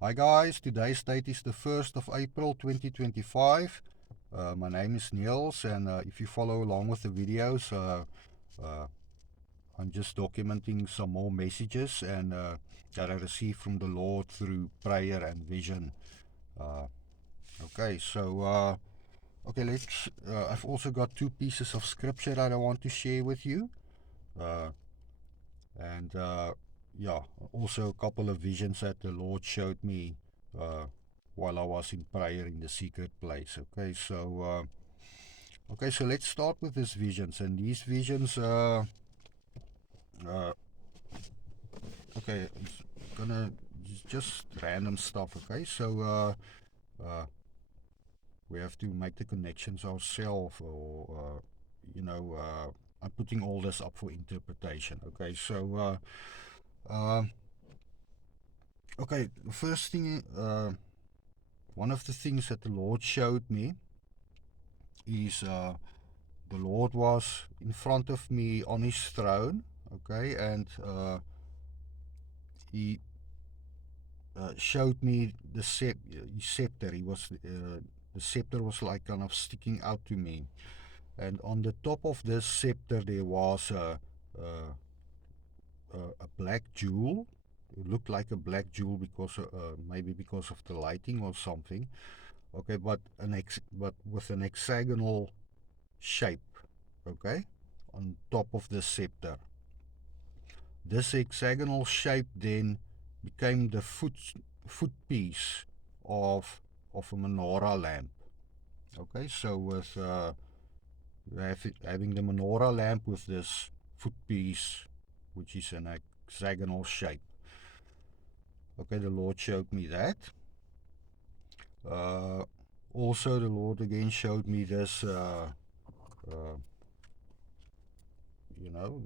Hi guys, today's date is the 1st of April 2025. My name is Niels, and if you follow along with the videos, uh, I'm just documenting some more messages and that I received from the Lord through prayer and vision. Uh, okay, so let's. I've also got two pieces of scripture that I want to share with you, uh, and yeah, also a couple of visions that the Lord showed me uh, while I was in prayer in the secret place. So let's start with these visions, and these visions. Uh, okay, it's gonna just random stuff. Okay, we have to make the connections ourselves, or I'm putting all this up for interpretation. Okay, the first thing, one of the things that the Lord showed me is the Lord was in front of me on his throne, okay, and he showed me his scepter. The scepter was like kind of sticking out to me, and on the top of this scepter there was a black jewel. It looked like a black jewel because maybe because of the lighting or something. Okay, but with an hexagonal shape. Okay, on top of the scepter. This hexagonal shape then became the footpiece of a menorah lamp. Okay, so with having the menorah lamp with this footpiece, which is an hexagonal shape. Okay, the Lord showed me that. Uh, Also, the Lord again showed me this,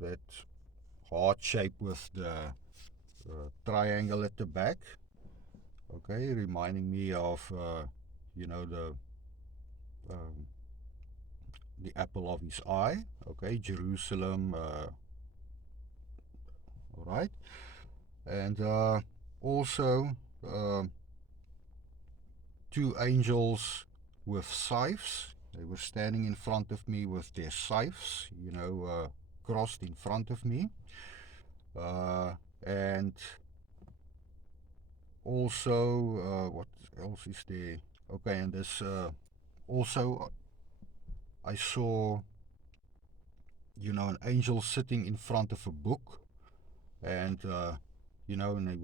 that heart shape with the triangle at the back. Okay, reminding me of, the um, the apple of his eye. Okay, Jerusalem. All right, and also two angels with scythes. They were standing in front of me with their scythes, crossed in front of me. And also, what else is there? Okay, and this also I saw, an angel sitting in front of a book, and and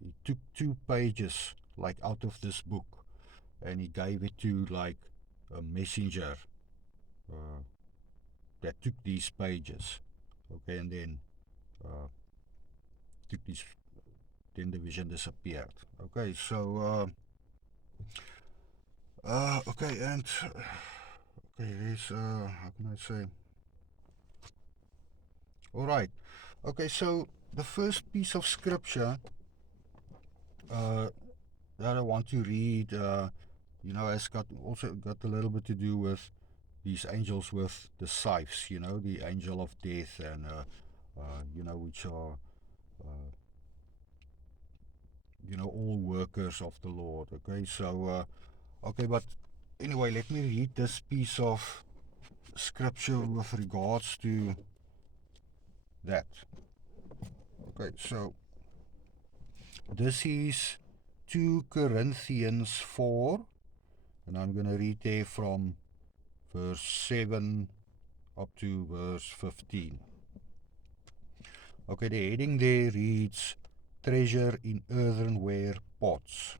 he took two pages like out of this book, and he gave it to like a messenger uh, that took these pages. Okay, and then uh, took these. Then the vision disappeared. Okay, okay, and okay, there's how can I say? All right. Okay, so the first piece of scripture uh, that I want to read, has also got a little bit to do with these angels with the scythes. The angel of death, and which are all workers of the Lord. Okay, okay, but anyway, let me read this piece of scripture with regards to that. Okay, so this is 2 Corinthians 4, and I'm going to read there from verse 7 up to verse 15. Okay, the heading there reads Treasure in Earthenware Pots.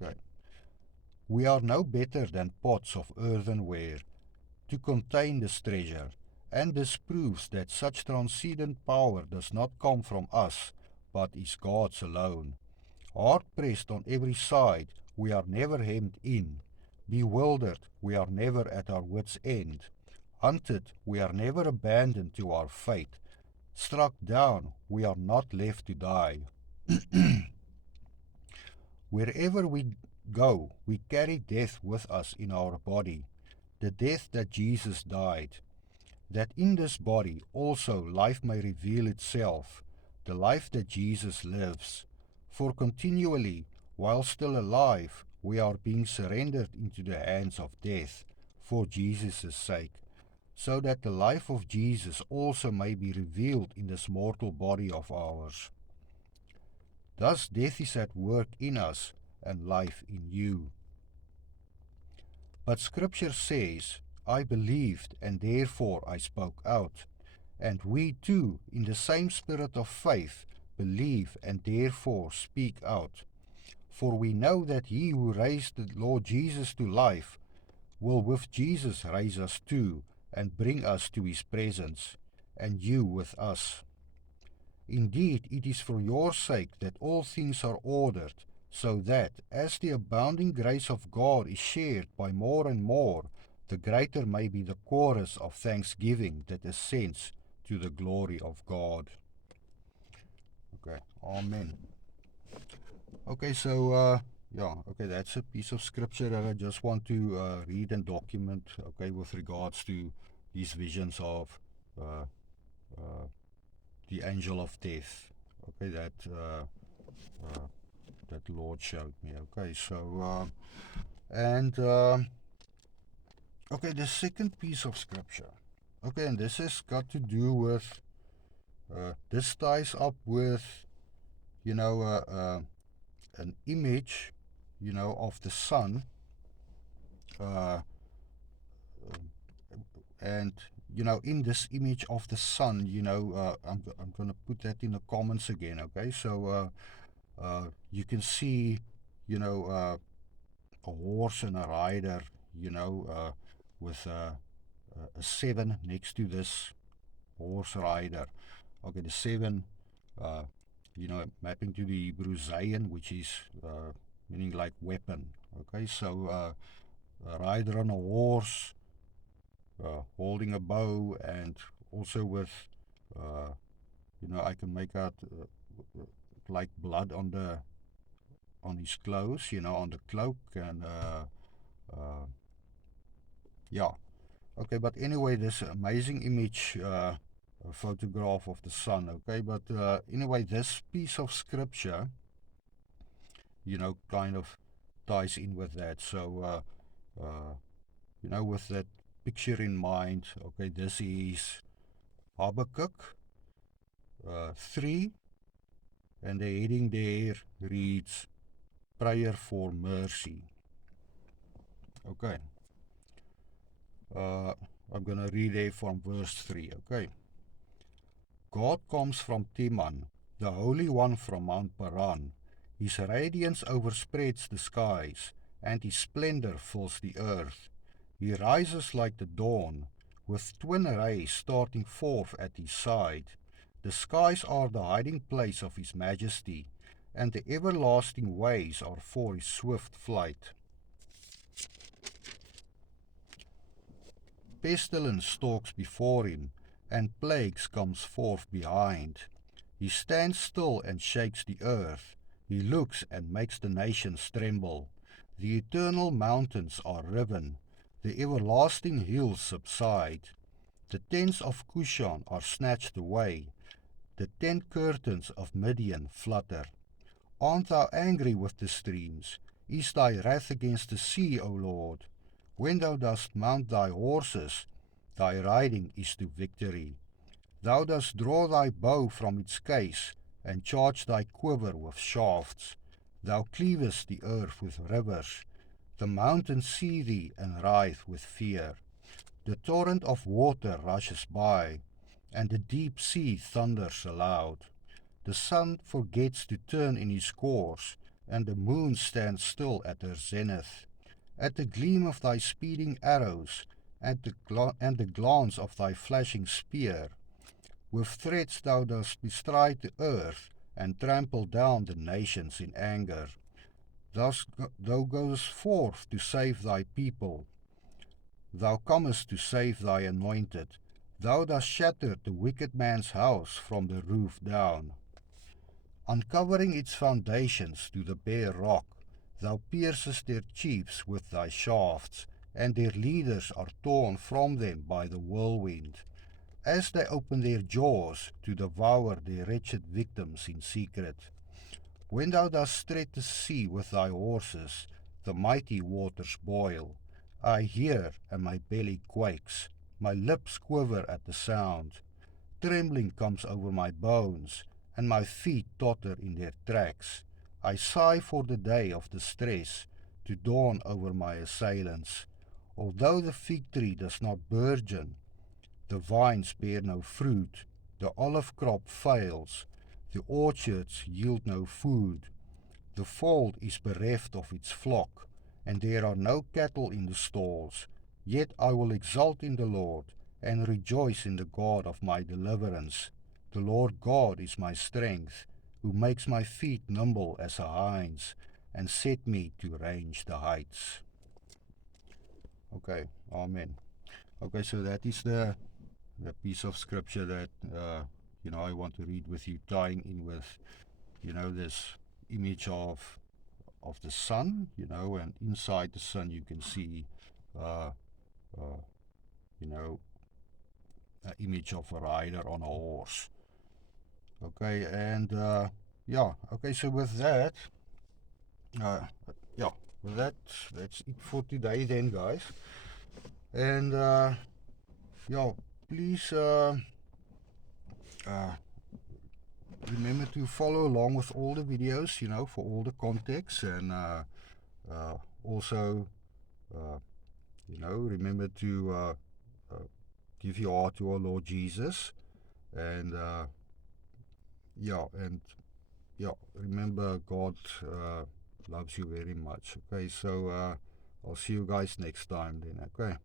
Okay. We are no better than pots of earthenware to contain this treasure, and this proves that such transcendent power does not come from us, but is God's alone. Hard pressed on every side, we are never hemmed in. Bewildered, we are never at our wits' end. Hunted, we are never abandoned to our fate. Struck down, we are not left to die. Wherever we go, we carry death with us in our body, the death that Jesus died, that in this body also life may reveal itself, the life that Jesus lives. For continually, while still alive, we are being surrendered into the hands of death for Jesus' sake, so that the life of Jesus also may be revealed in this mortal body of ours. Thus death is at work in us and life in you. But Scripture says, I believed and therefore I spoke out. And we too, in the same spirit of faith, believe and therefore speak out. For we know that he who raised the Lord Jesus to life will with Jesus raise us too and bring us to his presence, and you with us. Indeed, it is for your sake that all things are ordered, so that, as the abounding grace of God is shared by more and more, the greater may be the chorus of thanksgiving that ascends to the glory of God. Okay, Amen. Okay, so, that's a piece of scripture that I just want to read and document, okay, with regards to these visions of the angel of death, okay, that Lord showed me, okay, so, okay, the second piece of scripture, okay, and this has got to do with, this ties up with, an image, of the sun, and in this image of the sun, I'm going to put that in the comments again, okay? So you can see, a horse and a rider, with a 7 next to this horse rider. Okay, the 7, mapping to the Hebrew Zion, which is meaning like weapon. Okay, so a rider on a horse, holding a bow, and also with, I can make out like blood on his clothes, on the cloak, and yeah. Okay, but anyway, this amazing image, a photograph of the sun. Okay, but anyway, this piece of scripture, kind of ties in with that. So, with that picture in mind, okay, this is Habakkuk 3, and the heading there reads, Prayer for Mercy. Okay. I'm going to read there from verse 3, okay. God comes from Teman, the Holy One from Mount Paran. His radiance overspreads the skies, and his splendor fills the earth. He rises like the dawn, with twin rays starting forth at his side. The skies are the hiding place of his majesty, and the everlasting ways are for his swift flight. Pestilence stalks before him, and plagues comes forth behind. He stands still and shakes the earth. He looks and makes the nations tremble. The eternal mountains are riven. The everlasting hills subside. The tents of Cushan are snatched away. The tent curtains of Midian flutter. Art thou angry with the streams? Is thy wrath against the sea, O Lord? When thou dost mount thy horses, thy riding is to victory. Thou dost draw thy bow from its case, and charge thy quiver with shafts. Thou cleavest the earth with rivers. The mountains see thee and writhe with fear. The torrent of water rushes by, and the deep sea thunders aloud. The sun forgets to turn in his course, and the moon stands still at her zenith. At the gleam of thy speeding arrows, and the glance of thy flashing spear, with threats thou dost bestride the earth, and trample down the nations in anger. Thus thou goest forth to save thy people. Thou comest to save thy anointed. Thou dost shatter the wicked man's house from the roof down. Uncovering its foundations to the bare rock, thou piercest their chiefs with thy shafts, and their leaders are torn from them by the whirlwind. As they open their jaws to devour their wretched victims in secret, When thou dost tread the sea with thy horses, the mighty waters boil. I hear, and my belly quakes, my lips quiver at the sound. Trembling comes over my bones, and my feet totter in their tracks. I sigh for the day of distress to dawn over my assailants. Although the fig tree does not burgeon, the vines bear no fruit, the olive crop fails, the orchards yield no food, the fold is bereft of its flock, and there are no cattle in the stalls. Yet I will exult in the Lord, and rejoice in the God of my deliverance. The Lord God is my strength, who makes my feet nimble as a hind's, and set me to range the heights. Okay, amen. Okay, so that is the piece of scripture that I want to read with you, tying in with this image of the sun, and inside the sun you can see uh, uh, an image of a rider on a horse. Okay, and yeah, okay, so with that, uh, yeah, with that, that's it for today then, guys. And yeah, please remember to follow along with all the videos, for all the context, and also, remember to give your heart to our Lord Jesus, and remember God loves you very much. Okay, so I'll see you guys next time then. Okay.